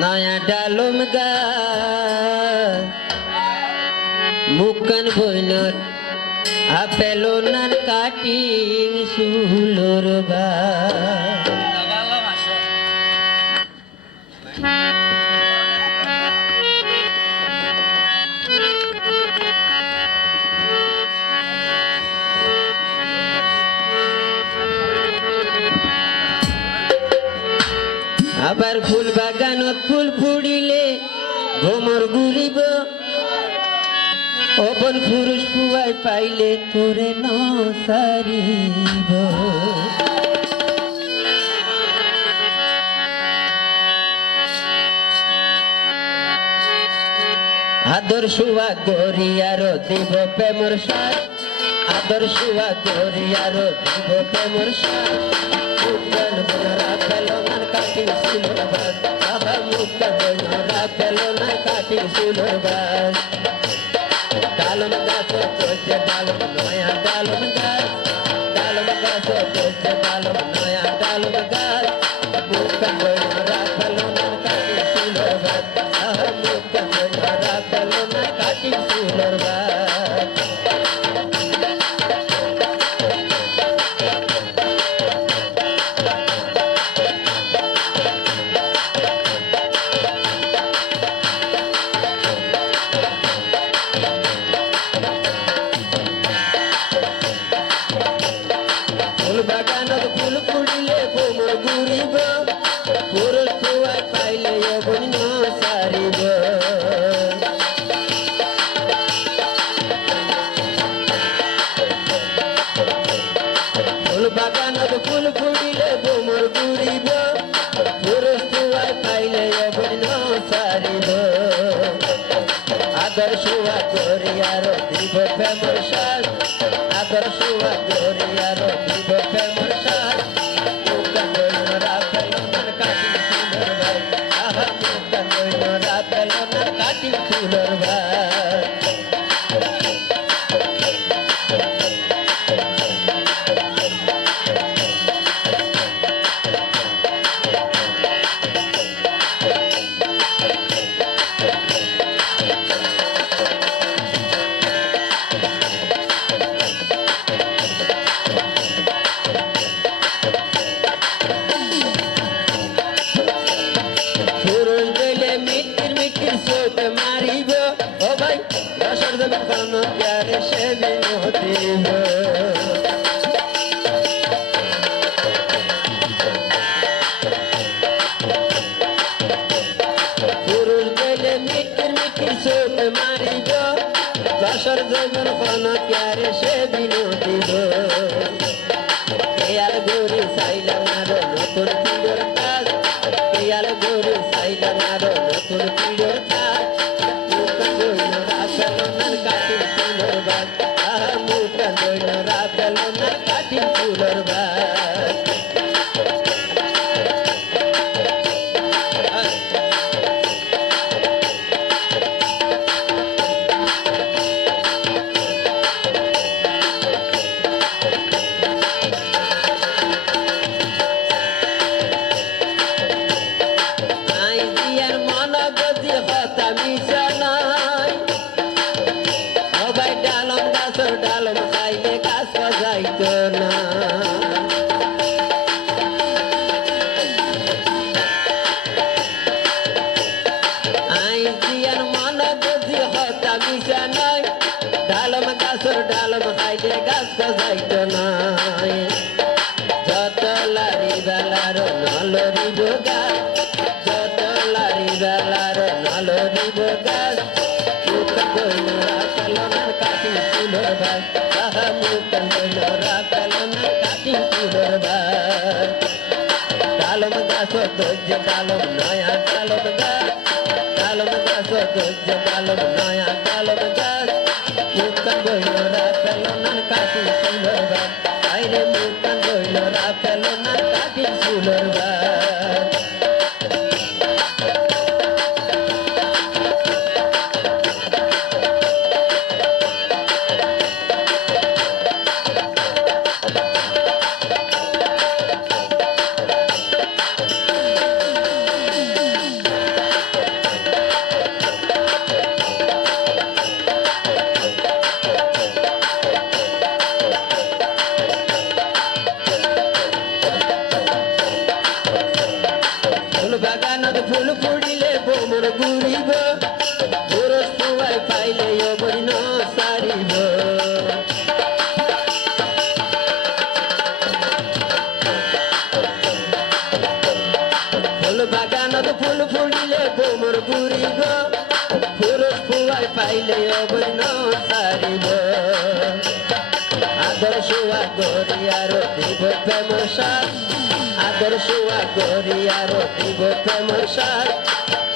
নয়া ডালুম গাছ মুকান বইনর আপেলোনার কাটিং সুলোর বা আবার ফুল বাগানত ফুল ফুড়িলে ভ্রমর ঘুরিব অপন পুরুষ পুয়াই পাইলে তোরে ন সারিব আদর শুয়া গরিয়ার দিব প্রেমর সার আদর শুয়া গরিয়ার দিব প্রেমর সার না কাটি সুলোর বাস ডালম গাছ চলছে ডালম নয়া ডালম গাছ ডালম গাছ চলছে ডালম নয়া ডালম গাছ মুক্তন বনরা পেল না কাটি সুলোর বাস ঘুরিব পুরুষ কুয়ায় পাইলে অবন সারিব ফুল বাগানত ফুল ফুলিলে কোমল ঘুরিব পুরুষ কুয়ায় পাইলে অবন সারিব সাজ আদর্শ গরিয়ার দিব দশর দেবে কোন প্যারে সে বিনতিব কেয়াল গৌরী সাইলাম আরও নতুন পিঁড়র কাজ কেয়াল গৌরী সাইলাম আরও নতুন পিঁড়র কাজ যাইত না আই দিয়ার গদি হতা মিশানাই ডালম গাছর ডালম খাইলে গাছ যাইত না যত লারি বেলার নলরি গাছ, যত লারি বেলার নলরি মুখ মুখ কইল রাখল না কাটি বাস ডালম গাছ ধৈর্য ডালম নয়া ডালম গাছ ডালম গাছ ধৈর্য ডালম নয়া মুখ কইল রাখল না কাটি বাস আইরে মুখ কইল কাটি ফুলর ফুল ফুড়িলে বোমর ঘুরিব পুরুষ পুয়ায় পাইলে অবৈন সারিব ফুল বাগানত ফুল ফুড়িলে বোমর ঘুরিব পুরুষ পুয়ায় পাইলে অবৈন সারিব আদর্শ গরিয়ার দিব প্রেম সার আদর্শ গরিয়ার দিব প্রেম সার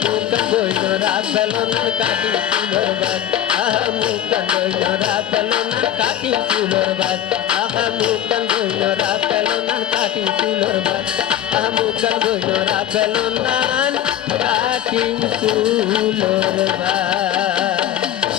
মুখ বইনরা পেলন কাটি ফুলর বাদ আহা মুখ বইনরা পেলন কাটি ফুলর বাদ আহা, মুখ বইনরা পেলন কাটি ফুলর বাদ আহা মুখ বইনরা পেলন কাটি ফুলর বাদ